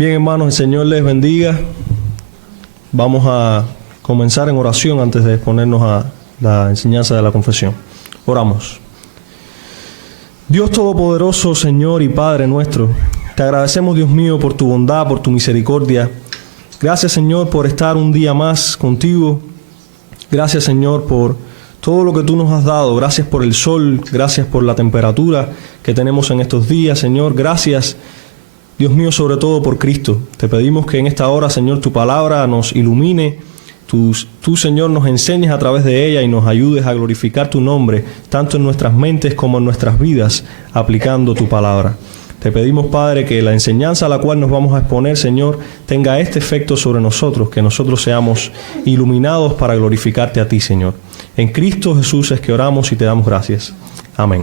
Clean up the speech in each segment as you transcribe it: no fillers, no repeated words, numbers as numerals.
Bien, hermanos, el Señor les bendiga. Vamos a comenzar en oración antes de exponernos a la enseñanza de la confesión. Oramos. Dios Todopoderoso, Señor y Padre nuestro, te agradecemos, Dios mío, por tu bondad, por tu misericordia. Gracias, Señor, por estar un día más contigo. Gracias, Señor, por todo lo que tú nos has dado. Gracias por el sol, gracias por la temperatura que tenemos en estos días, Señor. Gracias, Dios mío, sobre todo por Cristo. Te pedimos que en esta hora, Señor, tu palabra nos ilumine. Tú, Señor, nos enseñes a través de ella y nos ayudes a glorificar tu nombre, tanto en nuestras mentes como en nuestras vidas, aplicando tu palabra. Te pedimos, Padre, que la enseñanza a la cual nos vamos a exponer, Señor, tenga este efecto sobre nosotros, que nosotros seamos iluminados para glorificarte a ti, Señor. En Cristo Jesús es que oramos y te damos gracias. Amén.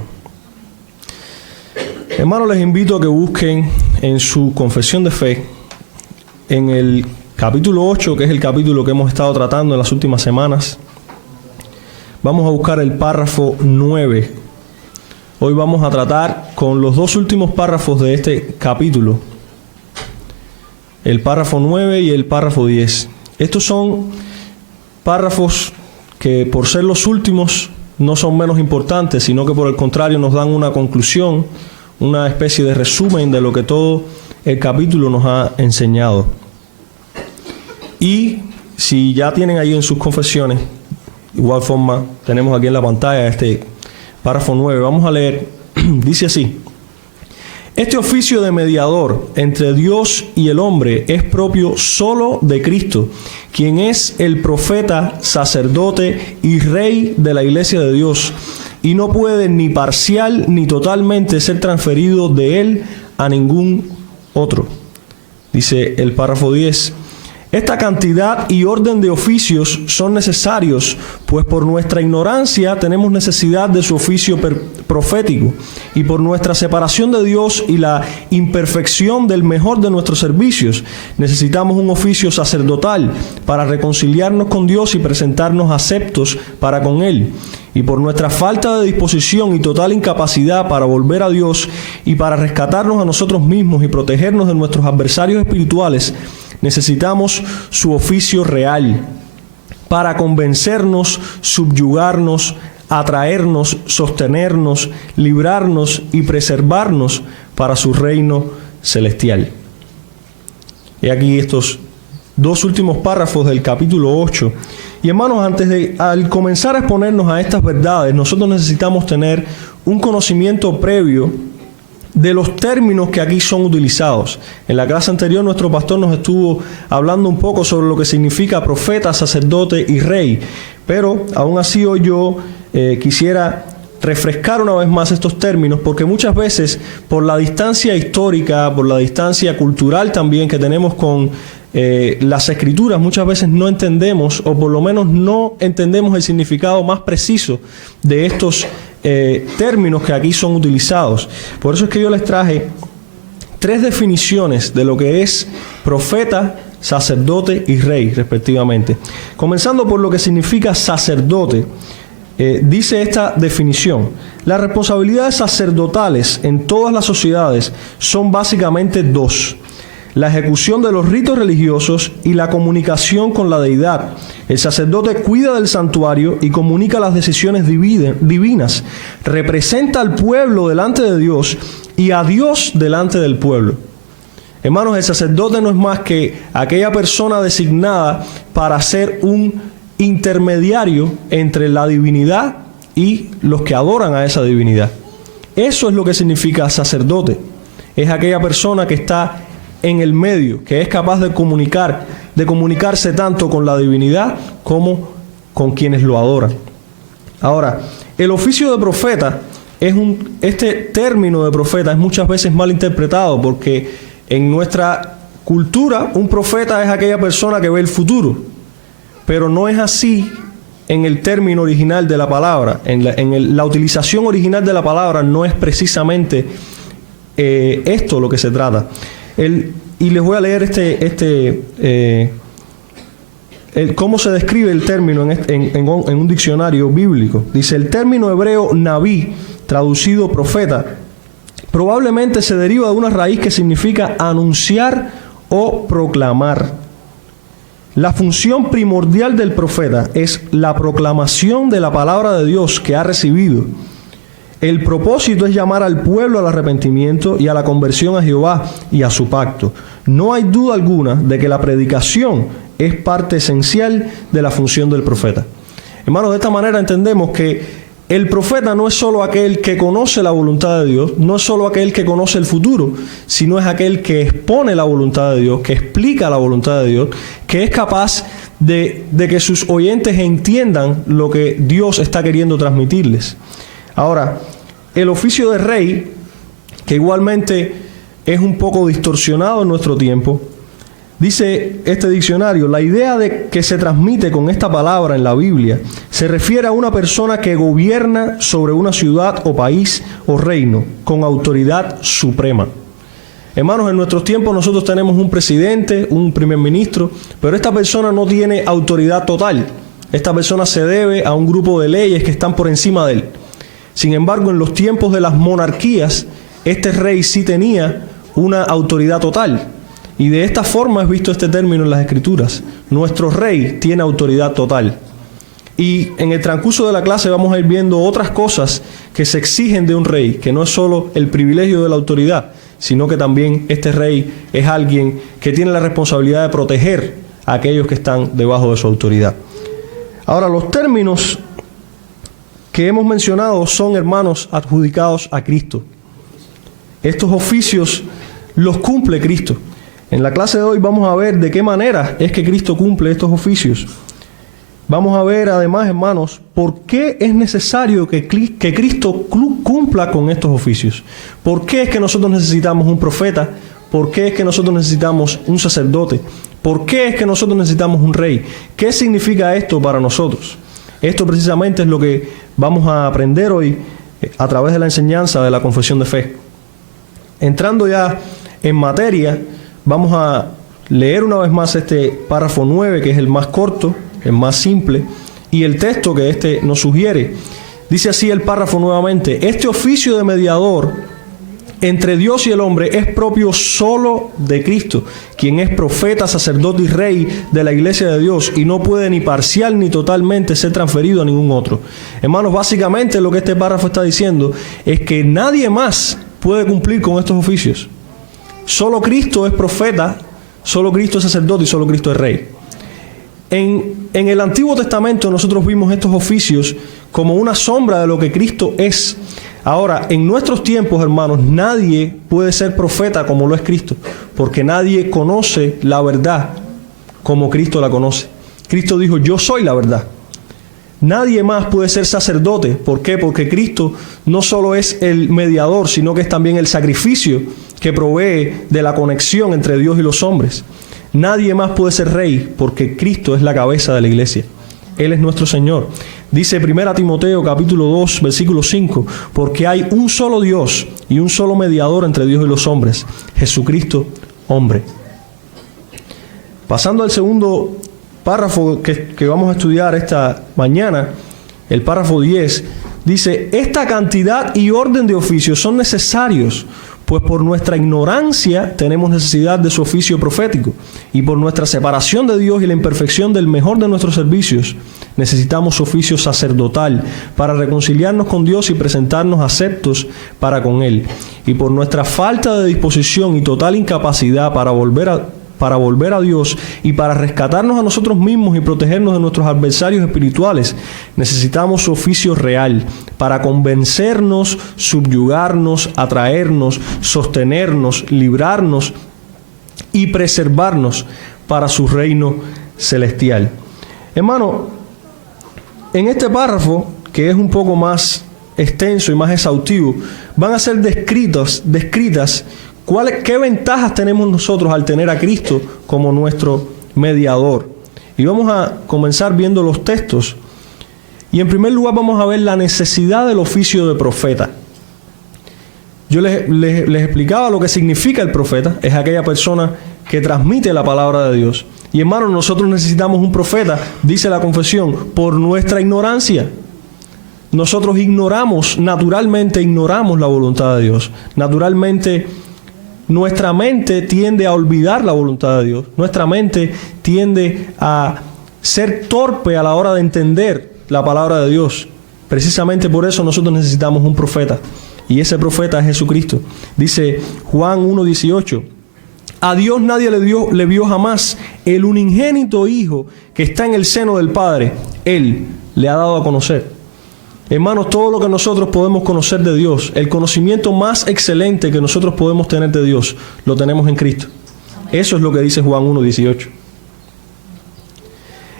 Hermanos, les invito a que busquen en su confesión de fe, en el capítulo 8, que es el capítulo que hemos estado tratando en las últimas semanas. Vamos a buscar el párrafo 9. Hoy vamos a tratar con los dos últimos párrafos de este capítulo, el párrafo 9 y el párrafo 10. Estos son párrafos que, por ser los últimos, no son menos importantes, sino que por el contrario nos dan una conclusión, una especie de resumen de lo que todo el capítulo nos ha enseñado. Y si ya tienen ahí en sus confesiones, de igual forma tenemos aquí en la pantalla este párrafo 9. Vamos a leer. Dice así: este oficio de mediador entre Dios y el hombre es propio solo de Cristo, quien es el profeta, sacerdote y rey de la iglesia de Dios, y no puede ni parcial ni totalmente ser transferido de él a ningún otro. Dice el párrafo 10. Esta cantidad y orden de oficios son necesarios, pues por nuestra ignorancia tenemos necesidad de su oficio profético, y por nuestra separación de Dios y la imperfección del mejor de nuestros servicios, necesitamos un oficio sacerdotal para reconciliarnos con Dios y presentarnos aceptos para con Él. Y por nuestra falta de disposición y total incapacidad para volver a Dios y para rescatarnos a nosotros mismos y protegernos de nuestros adversarios espirituales, necesitamos su oficio real para convencernos, subyugarnos, atraernos, sostenernos, librarnos y preservarnos para su reino celestial. He aquí estos dos últimos párrafos del capítulo 8. Y hermanos, al comenzar a exponernos a estas verdades, nosotros necesitamos tener un conocimiento previo de los términos que aquí son utilizados. En la clase anterior nuestro pastor nos estuvo hablando un poco sobre lo que significa profeta, sacerdote y rey, pero aún así hoy yo quisiera refrescar una vez más estos términos, porque muchas veces por la distancia histórica, por la distancia cultural también que tenemos con las escrituras, muchas veces no entendemos, o por lo menos no entendemos el significado más preciso de estos términos que aquí son utilizados. Por eso es que yo les traje tres definiciones de lo que es profeta, sacerdote y rey, respectivamente. Comenzando por lo que significa sacerdote. Dice esta definición: las responsabilidades sacerdotales en todas las sociedades son básicamente dos: la ejecución de los ritos religiosos y la comunicación con la deidad. El sacerdote cuida del santuario y comunica las decisiones divinas, representa al pueblo delante de Dios y a Dios delante del pueblo. Hermanos, el sacerdote no es más que aquella persona designada para ser un intermediario entre la divinidad y los que adoran a esa divinidad. Eso es lo que significa sacerdote. Es aquella persona que está en el medio, que es capaz de comunicarse tanto con la divinidad como con quienes lo adoran. Ahora, el oficio de profeta este término de profeta es muchas veces mal interpretado, porque en nuestra cultura un profeta es aquella persona que ve el futuro, pero no es así en el término original de la palabra. La utilización original de la palabra no es precisamente esto lo que se trata. Y les voy a leer cómo se describe el término en un diccionario bíblico. Dice: el término hebreo naví, traducido profeta, probablemente se deriva de una raíz que significa anunciar o proclamar. La función primordial del profeta es la proclamación de la palabra de Dios que ha recibido. El propósito es llamar al pueblo al arrepentimiento y a la conversión a Jehová y a su pacto. No hay duda alguna de que la predicación es parte esencial de la función del profeta. Hermanos, de esta manera entendemos que el profeta no es solo aquel que conoce la voluntad de Dios, no es solo aquel que conoce el futuro, sino es aquel que expone la voluntad de Dios, que explica la voluntad de Dios, que es capaz de que sus oyentes entiendan lo que Dios está queriendo transmitirles. Ahora, el oficio de rey, que igualmente es un poco distorsionado en nuestro tiempo, dice este diccionario, la idea de que se transmite con esta palabra en la Biblia se refiere a una persona que gobierna sobre una ciudad o país o reino con autoridad suprema. Hermanos, en nuestros tiempos nosotros tenemos un presidente, un primer ministro, pero esta persona no tiene autoridad total. Esta persona se debe a un grupo de leyes que están por encima de él. Sin embargo, en los tiempos de las monarquías, este rey sí tenía una autoridad total. Y de esta forma es visto este término en las Escrituras. Nuestro rey tiene autoridad total. Y en el transcurso de la clase vamos a ir viendo otras cosas que se exigen de un rey, que no es solo el privilegio de la autoridad, sino que también este rey es alguien que tiene la responsabilidad de proteger a aquellos que están debajo de su autoridad. Ahora, los términos que hemos mencionado son, hermanos, adjudicados a Cristo. Estos oficios los cumple Cristo. En la clase de hoy vamos a ver de qué manera es que Cristo cumple estos oficios. Vamos a ver además, hermanos, por qué es necesario que Cristo cumpla con estos oficios. ¿Por qué es que nosotros necesitamos un profeta? ¿Por qué es que nosotros necesitamos un sacerdote? ¿Por qué es que nosotros necesitamos un rey? ¿Qué significa esto para nosotros? Esto precisamente es lo que vamos a aprender hoy a través de la enseñanza de la confesión de fe. Entrando ya en materia, vamos a leer una vez más este párrafo 9, que es el más corto, el más simple, y el texto que este nos sugiere. Dice así el párrafo nuevamente: este oficio de mediador entre Dios y el hombre es propio solo de Cristo, quien es profeta, sacerdote y rey de la iglesia de Dios, y no puede ni parcial ni totalmente ser transferido a ningún otro. Hermanos, básicamente lo que este párrafo está diciendo es que nadie más puede cumplir con estos oficios. Solo Cristo es profeta, solo Cristo es sacerdote y solo Cristo es rey. En el Antiguo Testamento nosotros vimos estos oficios como una sombra de lo que Cristo es. Ahora, en nuestros tiempos, hermanos, nadie puede ser profeta como lo es Cristo, porque nadie conoce la verdad como Cristo la conoce. Cristo dijo: yo soy la verdad. Nadie más puede ser sacerdote. ¿Por qué? Porque Cristo no solo es el mediador, sino que es también el sacrificio que provee de la conexión entre Dios y los hombres. Nadie más puede ser rey, porque Cristo es la cabeza de la iglesia. Él es nuestro Señor. Dice 1 Timoteo capítulo 2, versículo 5, porque hay un solo Dios y un solo mediador entre Dios y los hombres, Jesucristo, hombre. Pasando al segundo párrafo que vamos a estudiar esta mañana, el párrafo 10, dice: esta cantidad y orden de oficios son necesarios, pues por nuestra ignorancia tenemos necesidad de su oficio profético, y por nuestra separación de Dios y la imperfección del mejor de nuestros servicios, necesitamos su oficio sacerdotal para reconciliarnos con Dios y presentarnos aceptos para con Él. Y por nuestra falta de disposición y total incapacidad para volver a Dios y para rescatarnos a nosotros mismos y protegernos de nuestros adversarios espirituales, necesitamos su oficio real para convencernos, subyugarnos, atraernos, sostenernos, librarnos y preservarnos para su reino celestial. Hermano, en este párrafo, que es un poco más extenso y más exhaustivo, van a ser descritas ¿qué ventajas tenemos nosotros al tener a Cristo como nuestro mediador? Y vamos a comenzar viendo los textos. Y en primer lugar vamos a ver la necesidad del oficio de profeta. Yo les explicaba lo que significa el profeta. Es aquella persona que transmite la palabra de Dios. Y hermanos, nosotros necesitamos un profeta, dice la confesión, por nuestra ignorancia. Nosotros naturalmente ignoramos la voluntad de Dios. Naturalmente nuestra mente tiende a olvidar la voluntad de Dios. Nuestra mente tiende a ser torpe a la hora de entender la palabra de Dios. Precisamente por eso nosotros necesitamos un profeta. Y ese profeta es Jesucristo. Dice Juan 1:18. A Dios nadie le vio jamás. El unigénito Hijo que está en el seno del Padre, Él le ha dado a conocer. Hermanos, todo lo que nosotros podemos conocer de Dios, el conocimiento más excelente que nosotros podemos tener de Dios, lo tenemos en Cristo. Eso es lo que dice Juan 1:18.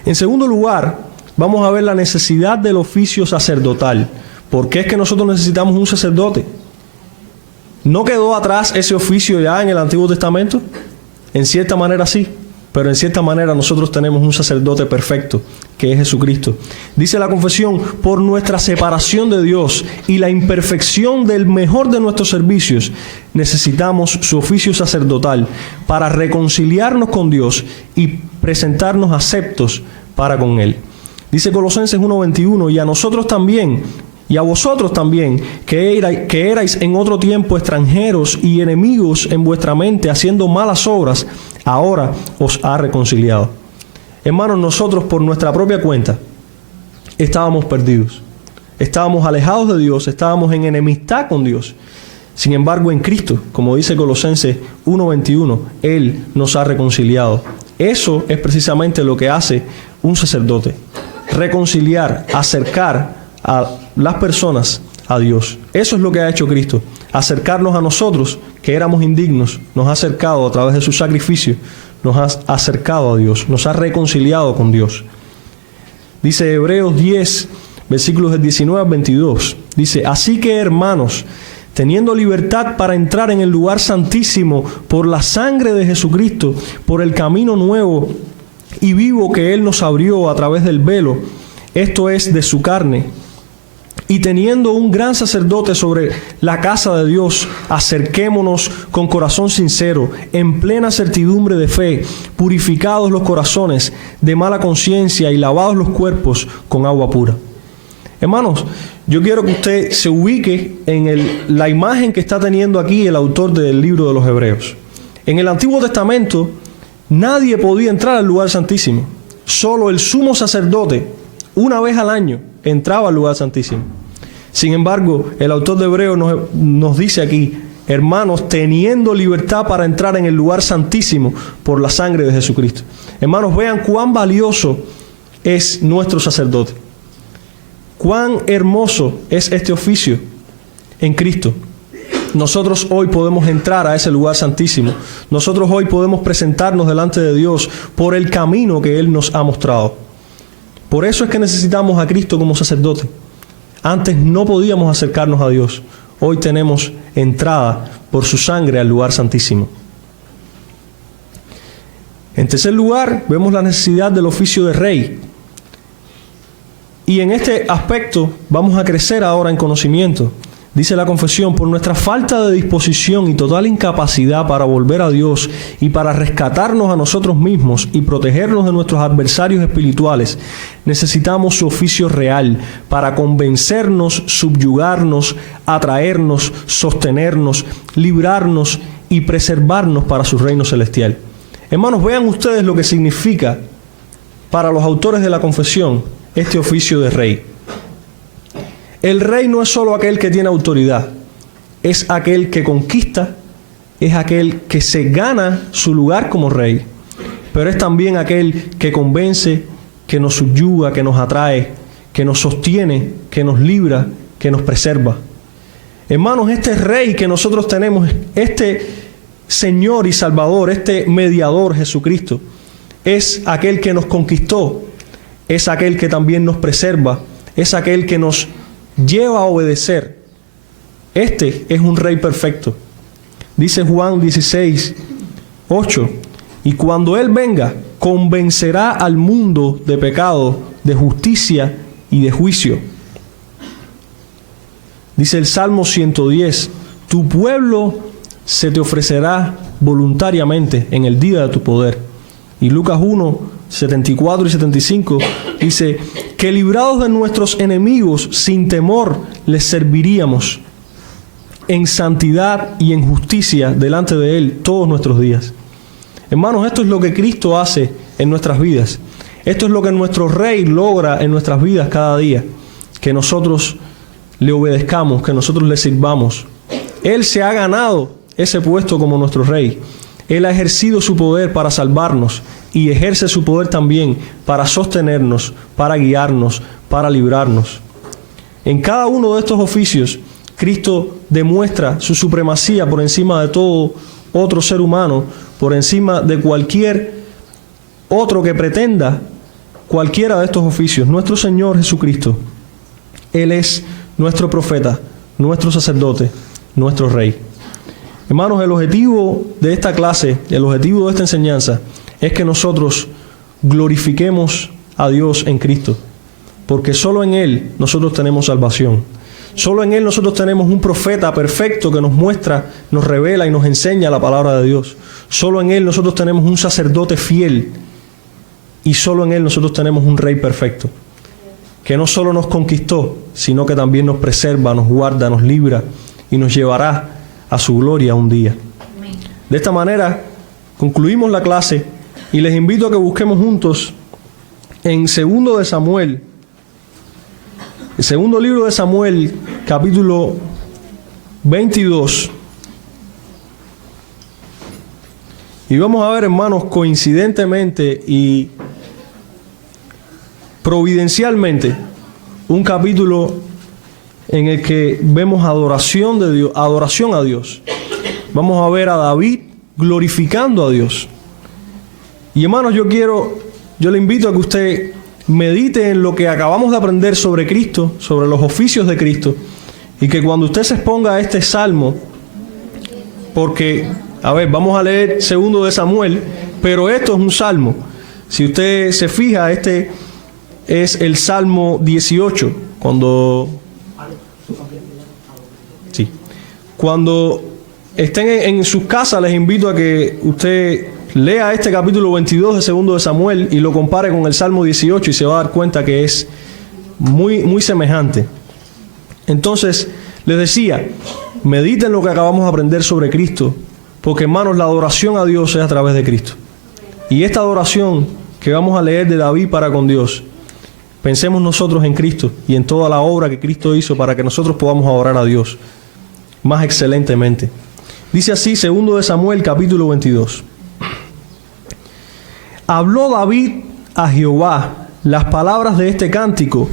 En segundo lugar, vamos a ver la necesidad del oficio sacerdotal. ¿Por qué es que nosotros necesitamos un sacerdote? ¿No quedó atrás ese oficio ya en el Antiguo Testamento? En cierta manera sí, pero en cierta manera nosotros tenemos un sacerdote perfecto, que es Jesucristo. Dice la confesión, por nuestra separación de Dios y la imperfección del mejor de nuestros servicios, necesitamos su oficio sacerdotal para reconciliarnos con Dios y presentarnos aceptos para con Él. Dice Colosenses 1:21, y a nosotros también, y a vosotros también, que erais en otro tiempo extranjeros y enemigos en vuestra mente, haciendo malas obras, ahora os ha reconciliado. Hermanos, nosotros por nuestra propia cuenta estábamos perdidos. Estábamos alejados de Dios, estábamos en enemistad con Dios. Sin embargo, en Cristo, como dice Colosenses 1:21, Él nos ha reconciliado. Eso es precisamente lo que hace un sacerdote. Reconciliar, acercar a las personas a Dios. Eso es lo que ha hecho Cristo. Acercarnos a nosotros, que éramos indignos, nos ha acercado a través de su sacrificio, nos ha acercado a Dios, nos ha reconciliado con Dios. Dice Hebreos 10, versículos del 19 al 22. Dice, así que hermanos, teniendo libertad para entrar en el lugar santísimo por la sangre de Jesucristo, por el camino nuevo y vivo que Él nos abrió a través del velo, esto es de su carne, y teniendo un gran sacerdote sobre la casa de Dios, acerquémonos con corazón sincero, en plena certidumbre de fe, purificados los corazones de mala conciencia y lavados los cuerpos con agua pura. Hermanos, yo quiero que usted se ubique en la imagen que está teniendo aquí el autor del libro de los Hebreos. En el Antiguo Testamento, nadie podía entrar al lugar santísimo. Solo el sumo sacerdote, una vez al año, entraba al lugar santísimo. Sin embargo, el autor de Hebreos nos dice aquí, hermanos, teniendo libertad para entrar en el lugar santísimo por la sangre de Jesucristo. Hermanos, vean cuán valioso es nuestro sacerdote. Cuán hermoso es este oficio en Cristo. Nosotros hoy podemos entrar a ese lugar santísimo. Nosotros hoy podemos presentarnos delante de Dios por el camino que Él nos ha mostrado. Por eso es que necesitamos a Cristo como sacerdote. Antes no podíamos acercarnos a Dios. Hoy tenemos entrada por su sangre al lugar santísimo. En tercer lugar, vemos la necesidad del oficio de rey. Y en este aspecto vamos a crecer ahora en conocimiento. Dice la confesión, por nuestra falta de disposición y total incapacidad para volver a Dios y para rescatarnos a nosotros mismos y protegernos de nuestros adversarios espirituales, necesitamos su oficio real para convencernos, subyugarnos, atraernos, sostenernos, librarnos y preservarnos para su reino celestial. Hermanos, vean ustedes lo que significa para los autores de la confesión este oficio de rey. El rey no es solo aquel que tiene autoridad, es aquel que conquista, es aquel que se gana su lugar como rey, pero es también aquel que convence, que nos subyuga, que nos atrae, que nos sostiene, que nos libra, que nos preserva. Hermanos, este rey que nosotros tenemos, este Señor y Salvador, este mediador Jesucristo, es aquel que nos conquistó, es aquel que también nos preserva, es aquel que nos lleva a obedecer. Este es un rey perfecto. Dice Juan 16:8, y cuando Él venga, convencerá al mundo de pecado, de justicia y de juicio. Dice el Salmo 110, tu pueblo se te ofrecerá voluntariamente en el día de tu poder. Y Lucas 1:74 y 75 dice que librados de nuestros enemigos sin temor les serviríamos en santidad y en justicia delante de Él todos nuestros días. Hermanos, esto es lo que Cristo hace en nuestras vidas. Esto es lo que nuestro Rey logra en nuestras vidas cada día. Que nosotros le obedezcamos, que nosotros le sirvamos. Él se ha ganado ese puesto como nuestro Rey. Él ha ejercido su poder para salvarnos y ejerce su poder también para sostenernos, para guiarnos, para librarnos. En cada uno de estos oficios, Cristo demuestra su supremacía por encima de todo otro ser humano, por encima de cualquier otro que pretenda cualquiera de estos oficios. Nuestro Señor Jesucristo, Él es nuestro profeta, nuestro sacerdote, nuestro Rey. Hermanos, el objetivo de esta clase, el objetivo de esta enseñanza, es que nosotros glorifiquemos a Dios en Cristo, porque solo en Él nosotros tenemos salvación. Solo en Él nosotros tenemos un profeta perfecto que nos muestra, nos revela y nos enseña la palabra de Dios. Solo en Él nosotros tenemos un sacerdote fiel y solo en Él nosotros tenemos un Rey perfecto, que no solo nos conquistó, sino que también nos preserva, nos guarda, nos libra y nos llevará a su gloria un día. De esta manera concluimos la clase y les invito a que busquemos juntos en 2 de Samuel, el segundo libro de Samuel, capítulo 22. Y vamos a ver, hermanos, coincidentemente y providencialmente, un capítulo en el que vemos adoración de Dios, adoración a Dios. Vamos a ver a David glorificando a Dios. Y hermanos, yo le invito a que usted medite en lo que acabamos de aprender sobre Cristo, sobre los oficios de Cristo, y que cuando usted se exponga a este salmo, porque, vamos a leer 2 de Samuel, pero esto es un salmo. Si usted se fija, este es el Salmo 18, cuando estén en sus casas, les invito a que usted lea este capítulo 22 de 2 de Samuel y lo compare con el Salmo 18 y se va a dar cuenta que es muy, muy semejante. Entonces, les decía, mediten lo que acabamos de aprender sobre Cristo, porque hermanos, la adoración a Dios es a través de Cristo. Y esta adoración que vamos a leer de David para con Dios, pensemos nosotros en Cristo y en toda la obra que Cristo hizo para que nosotros podamos adorar a Dios más excelentemente. Dice así, 2 de Samuel, capítulo 22. Habló David a Jehová las palabras de este cántico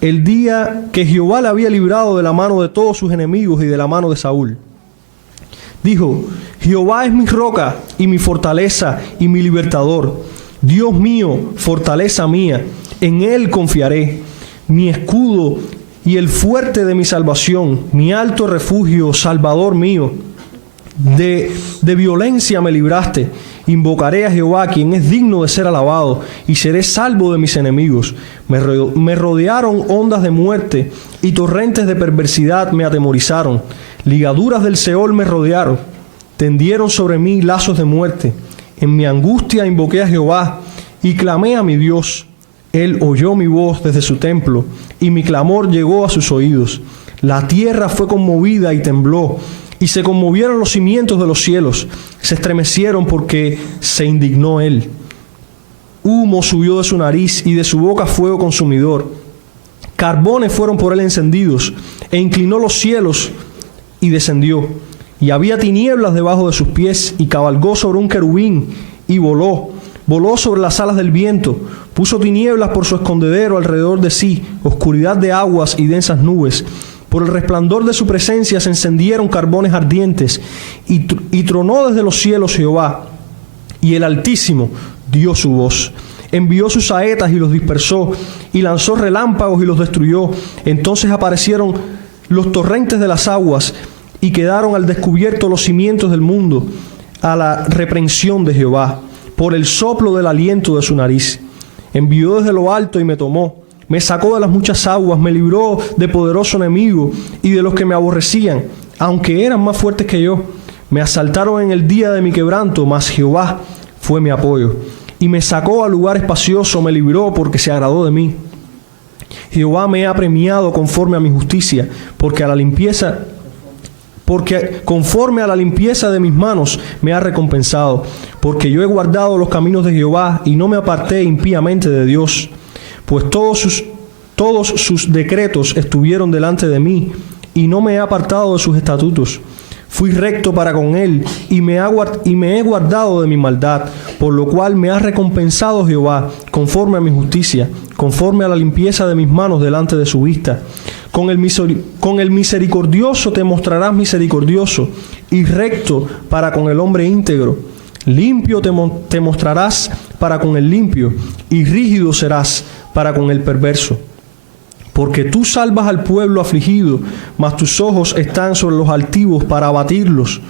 el día que Jehová le había librado de la mano de todos sus enemigos y de la mano de Saúl. Dijo: Jehová es mi roca y mi fortaleza y mi libertador. Dios mío, fortaleza mía, en Él confiaré. Mi escudo y el fuerte de mi salvación, mi alto refugio, salvador mío. De violencia me libraste. Invocaré a Jehová, quien es digno de ser alabado, y seré salvo de mis enemigos. Me rodearon ondas de muerte, y torrentes de perversidad me atemorizaron. Ligaduras del Seol me rodearon, tendieron sobre mí lazos de muerte. En mi angustia invoqué a Jehová, y clamé a mi Dios. Él oyó mi voz desde su templo, y mi clamor llegó a sus oídos. La tierra fue conmovida y tembló, y se conmovieron los cimientos de los cielos, se estremecieron porque se indignó Él. Humo subió de su nariz y de su boca fuego consumidor. Carbones fueron por Él encendidos, e inclinó los cielos y descendió. Y había tinieblas debajo de sus pies, y cabalgó sobre un querubín y voló. Voló sobre las alas del viento, puso tinieblas por su escondedero alrededor de sí, oscuridad de aguas y densas nubes. Por el resplandor de su presencia se encendieron carbones ardientes, y tronó desde los cielos Jehová, y el Altísimo dio su voz. Envió sus saetas y los dispersó, y lanzó relámpagos y los destruyó. Entonces aparecieron los torrentes de las aguas, y quedaron al descubierto los cimientos del mundo, a la reprensión de Jehová, por el soplo del aliento de su nariz. Envió desde lo alto y me tomó. Me sacó de las muchas aguas, me libró de poderoso enemigo y de los que me aborrecían, aunque eran más fuertes que yo. Me asaltaron en el día de mi quebranto, mas Jehová fue mi apoyo. Y me sacó a lugar espacioso, me libró porque se agradó de mí. Jehová me ha premiado conforme a mi justicia, porque a la limpieza porque conforme a la limpieza de mis manos me ha recompensado, porque yo he guardado los caminos de Jehová y no me aparté impíamente de Dios, pues todos sus decretos estuvieron delante de mí y no me he apartado de sus estatutos. Fui recto para con él y me he guardado de mi maldad, por lo cual me ha recompensado Jehová conforme a mi justicia, conforme a la limpieza de mis manos delante de su vista. Con el misericordioso te mostrarás misericordioso y recto para con el hombre íntegro. Limpio te mostrarás para con el limpio y rígido serás para con el perverso. Porque tú salvas al pueblo afligido, mas tus ojos están sobre los altivos para abatirlos.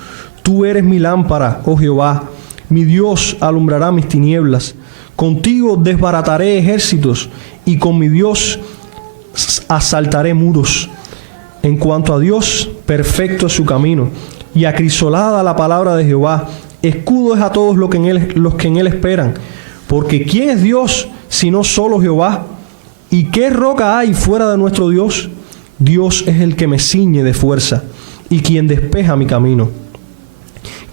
Tú eres mi lámpara, oh Jehová, mi Dios alumbrará mis tinieblas. Contigo desbarataré ejércitos y con mi Dios asaltaré muros. En cuanto a Dios, perfecto es su camino, y acrisolada la palabra de Jehová. Escudo es a todos los que en él esperan. Porque ¿quién es Dios sino solo Jehová? ¿Y qué roca hay fuera de nuestro Dios? Dios es el que me ciñe de fuerza y quien despeja mi camino.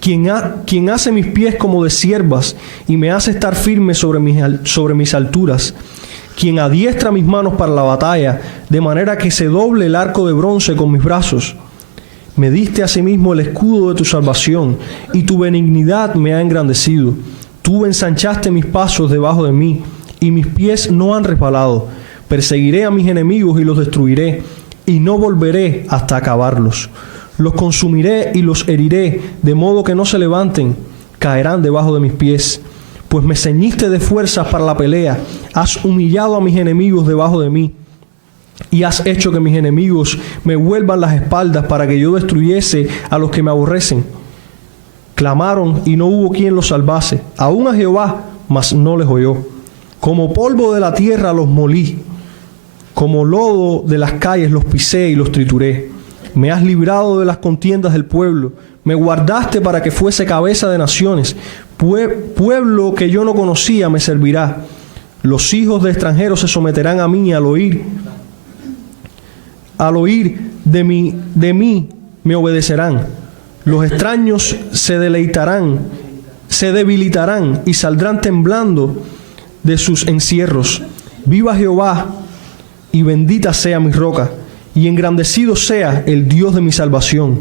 Quien hace mis pies como de ciervas y me hace estar firme sobre mis alturas. Quien adiestra mis manos para la batalla, de manera que se doble el arco de bronce con mis brazos. Me diste asimismo el escudo de tu salvación, y tu benignidad me ha engrandecido. Tú ensanchaste mis pasos debajo de mí, y mis pies no han resbalado. Perseguiré a mis enemigos y los destruiré, y no volveré hasta acabarlos. Los consumiré y los heriré, de modo que no se levanten, caerán debajo de mis pies. Pues me ceñiste de fuerzas para la pelea, has humillado a mis enemigos debajo de mí, y has hecho que mis enemigos me vuelvan las espaldas para que yo destruyese a los que me aborrecen. Clamaron y no hubo quien los salvase, aún a Jehová, mas no les oyó. Como polvo de la tierra los molí, como lodo de las calles los pisé y los trituré. Me has librado de las contiendas del pueblo, me guardaste para que fuese cabeza de naciones. Pueblo que yo no conocía me servirá. Los hijos de extranjeros se someterán a mí al oír de mí me obedecerán. Los extraños se debilitarán y saldrán temblando de sus encierros. Viva Jehová y bendita sea mi roca, y engrandecido sea el Dios de mi salvación.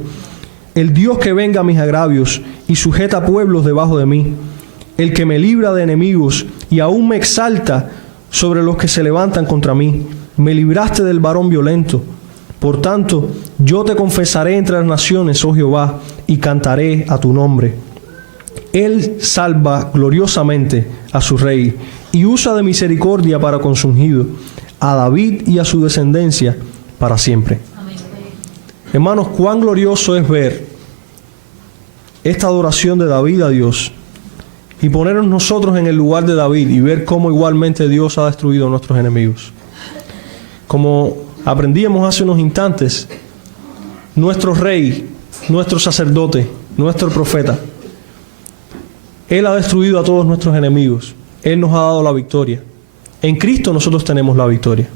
El Dios que venga a mis agravios y sujeta pueblos debajo de mí. El que me libra de enemigos y aún me exalta sobre los que se levantan contra mí. Me libraste del varón violento. Por tanto, yo te confesaré entre las naciones, oh Jehová, y cantaré a tu nombre. Él salva gloriosamente a su rey y usa de misericordia para con su ungido, a David y a su descendencia para siempre. Amén. Hermanos, cuán glorioso es ver esta adoración de David a Dios y ponernos nosotros en el lugar de David y ver cómo igualmente Dios ha destruido a nuestros enemigos. Como aprendíamos hace unos instantes, nuestro rey, nuestro sacerdote, nuestro profeta, Él ha destruido a todos nuestros enemigos. Él nos ha dado la victoria. En Cristo nosotros tenemos la victoria.